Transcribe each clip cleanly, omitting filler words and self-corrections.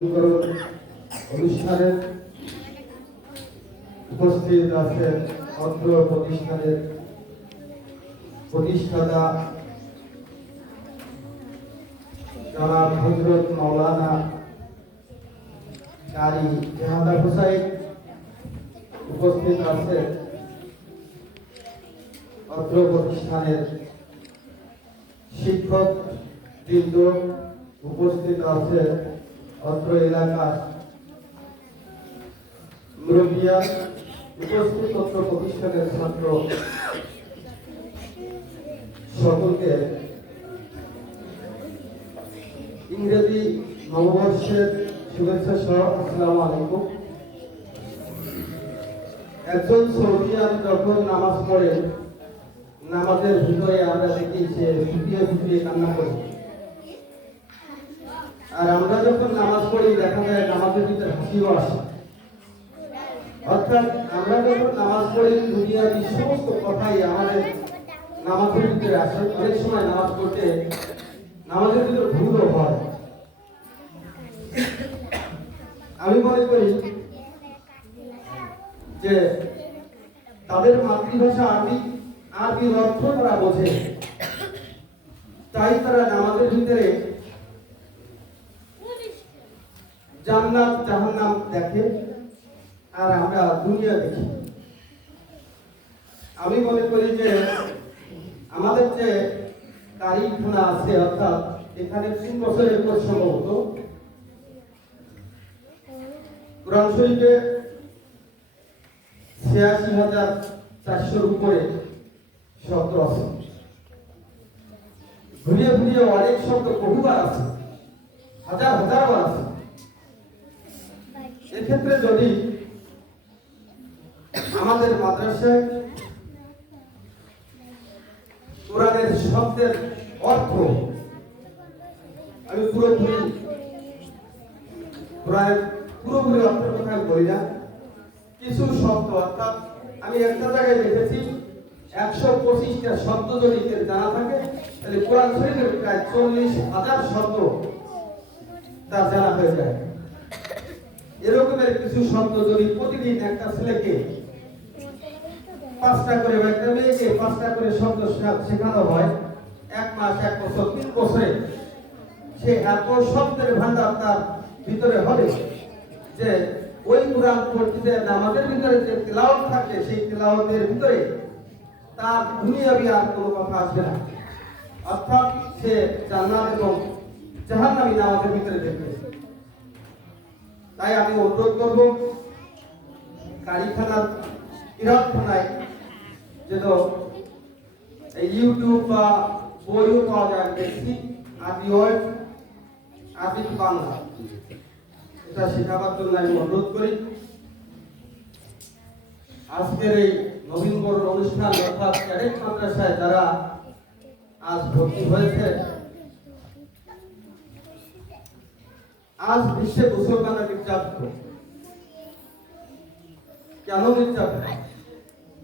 অনুষ্ঠানের উপস্থিত আছেন অত্র প্রতিষ্ঠানের প্রতিষ্ঠাতা জনাব হযরত মাওলানা কারি জাহাঙ্গীর হোসেন, উপস্থিত আছেন অত্র প্রতিষ্ঠানের শিক্ষক বৃন্দ, উপস্থিত আছে অত্র এলাকার মুরব্বিয়া, উপস্থিত অত্র প্রতিষ্ঠানের ছাত্র সকলকে ইংরেজি নববর্ষের শুভেচ্ছা সহ আসসালামু আলাইকুম। একজন সৌদিয়ান যখন নামাজ পড়ে, নামাজের ভিতরে আমরা দেখি সে ফুটিয়ে ফুটিয়ে কান্না করে, আর আমরা যখন নামাজ পড়ি দেখা যায় নামাজের ভিতরে হাসিও আসে। অর্থাৎ আমরা যখন নামাজ পড়ি দুনিয়ার সমস্ত কথাই আমাদের নামাজের ভিতরে আসে। অনেক সময় নামাজ পড়তে নামাজের ভিতরে ভুলও হয়। আমি মনে করি যে তাদের মাতৃভাষা আরবির অর্থ তারা বোঝে, তাই তারা নামাজের ভিতরে জান্নাত জাহান্নাম দেখে, আর আমরা দুনিয়া দেখি। আমি মনে করি যে আমাদের যে কারিখানা আছে, অর্থাৎ এখানে 3 বছরের পর সম্ভবত কোরআন শরীফে ৮৬,৪০০ উপরে শব্দ আছে। ঘুরিয়ে ঘুরিয়ে অনেক শব্দ বহুবার আছে, হাজার হাজার বার আছে। এক্ষেত্রে যদি আমাদের মাদ্রাসায় কোরআনের শব্দের অর্থ, আমি পুরোপুরি কোরআনের পুরোপুরি অর্থের কথা বলি না, কিছু শব্দ, অর্থাৎ আমি একটা জায়গায় দেখেছি ১২৫টা শব্দ যদি জানা থাকে, তাহলে কোরআন শরীফের প্রায় ৪০,০০০ শব্দ তার জানা হয়ে যায়। এরকমের কিছু শব্দ যদি প্রতিদিন একটা ছেলেকে 5টা করে বা একটা মেয়েকে 5টা করে শব্দ শেখানো হয়, 1 মাস, 1 বছর, 3 বছরে সে এত শব্দের ভান্ডার তার ভিতরে হবে যে ওই কোরআন পড়তে নামাজের ভিতরে যে তেলাওয়াত থাকে, সেই তেলাওয়াতের ভিতরে তার দুনিয়াবি আর কোনো কথা আসবে না। অর্থাৎ সে জান্নাত এবং জাহান্নামী নামাজের ভিতরে দেখবে। তাই আমি অনুরোধ করব কারিখানার কিরাতখানায় যেন এই ইউটিউব বা বইও পাওয়া যায়, দেখি আদি ওয়ার্ড আদি বাংলা, এটা শেখাবার জন্য আমি অনুরোধ করি। আজকের এই নবীনবরণ অনুষ্ঠান অর্থাৎ ক্যাডেট মাদ্রাসায় যারা আজ ভর্তি হয়েছে, আজ বিশ্বে মুসলমানরা নির্যাতিত। কেন নির্যাতিত?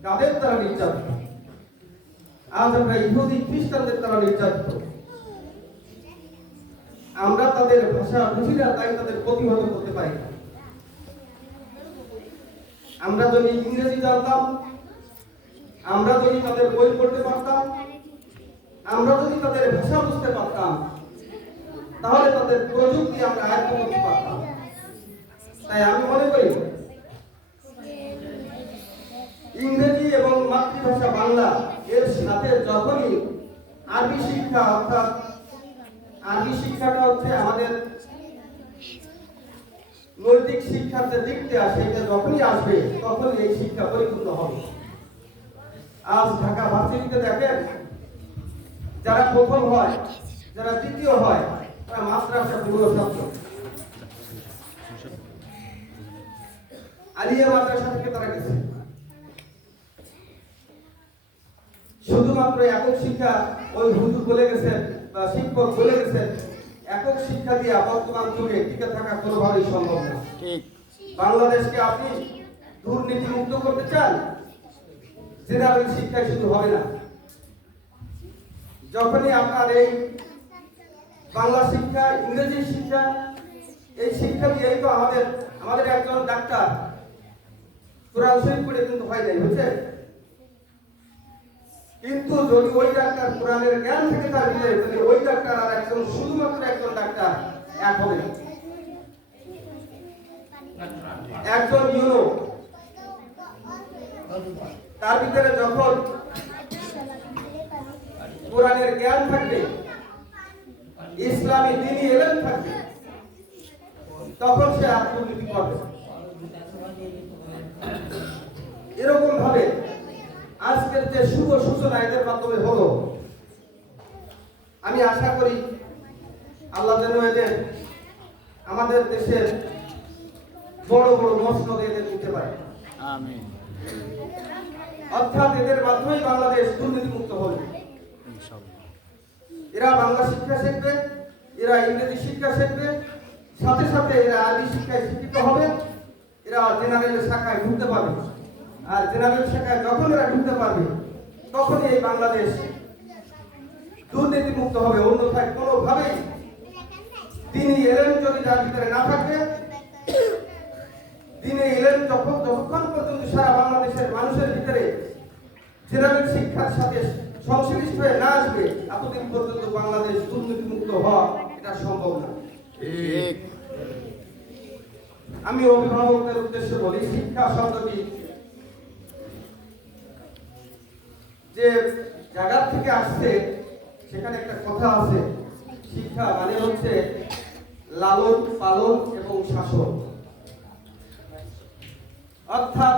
কাদের দ্বারা নির্যাতিত? আজ আমরা ইহুদি খ্রিস্টানদের দ্বারা নির্যাতিত। আমরা তাদের ভাষা বুঝি না, তাই তাদের প্রতিহত করতে পারি না। আমরা যদি ইংরেজি জানতাম, আমরা যদি তাদের বই পড়তে পারতাম, আমরা যদি তাদের ভাষা বুঝতে পারতাম, তাহলে তাদের প্রযুক্তি আমরা আয়ত্ত করতে পারতাম। তাই আমি মনে করি ইংরেজি এবং মাতৃভাষা বাংলা এর সাথে যখনই আরবি শিক্ষা, অর্থাৎ আরবি শিক্ষাটা হচ্ছে আমাদের নৈতিক শিক্ষার যে দিকটা সেটা যখনই আসবে, তখনই এই শিক্ষা পরিপূর্ণ হবে। আজ ঢাকা ভার্সিটিতে দেখেন, যারা প্রথম হয়, যারা দ্বিতীয় হয়, তারা মাদ্রাসা পুরো ছাত্র। আলিয়া মাদ্রাসা থেকে তারা গেছে। শুধুমাত্র একক শিক্ষা, ওই হুজুর বলে গেছেন বা শিক্ষক বলে গেছেন, একক শিক্ষা দিয়ে বর্তমান যুগে টিকে থাকা কোনোভাবেই সম্ভব না। বাংলাদেশকে আপনি দুর্নীতি মুক্ত করতে চান, জেনারেল শিক্ষায় শুধু হবে না। যখনই আপনার এই বাংলা শিক্ষা, ইংরেজি শিক্ষা এই শিক্ষা দিয়েই তো আমাদের একজন ডাক্তার কোরআন শরীফ পড়ে কিন্তু হয় নাই, বুঝছে? কিন্তু যদি ওই ডাক্তার কোরআনের জ্ঞান থেকে তার ভিতরে, যদি ওই ডাক্তার আর একজন শুধুমাত্র একজন ডাক্তার এক হবে না। একজন ইউরো তার ভিতরে যখন কোরআনের জ্ঞান থাকবে, ইসলামী দ্বীনি এলেম থাকবে, তখন সে আত্মনীতি করবে। এরকম ভাবে আজকের যে শুভ সূচনা এদের মাধ্যমে হলো, আমি আশা করি আল্লাহ যেন এদের আমাদের দেশের বড় বড় মসনদ এদের দিতে পারে, আমিন। অর্থাৎ এদের মাধ্যমে বাংলাদেশ দুর্নীতি মুক্ত হবে। এরা বাংলা শিক্ষা শিখবে, এরা ইংরেজি শিক্ষা শিখবে, সাথে সাথে এরা আরবি শিক্ষায় শিক্ষিত হবে, এরা জেনারেল শাখায় ঢুকতে পারবে। আর জেনারেল শাখায় যখন এরা ঢুকতে পারবে, তখনই এই বাংলাদেশ দুর্নীতি মুক্ত হবে। অন্যথায় কোনোভাবেই তিনি এলেন যদি যার ভিতরে না থাকবে, তিনি এলেন যতক্ষণ পর্যন্ত সারা বাংলাদেশের মানুষের ভিতরে জেনারেল শিক্ষার সাথে সংশ্লিষ্ট হয়ে না আসবে, এতদিন পর্যন্ত বাংলাদেশ দুর্নীতি মুক্ত হওয়া এটা সম্ভব না। আমি অভিভাবকদের উদ্দেশ্যে বলি, শিক্ষা শব্দটি যে জায়গা থেকে আসছে, সেখানে একটা কথা আছে, শিক্ষা মানে হচ্ছে লালন পালন এবং শাসন। অর্থাৎ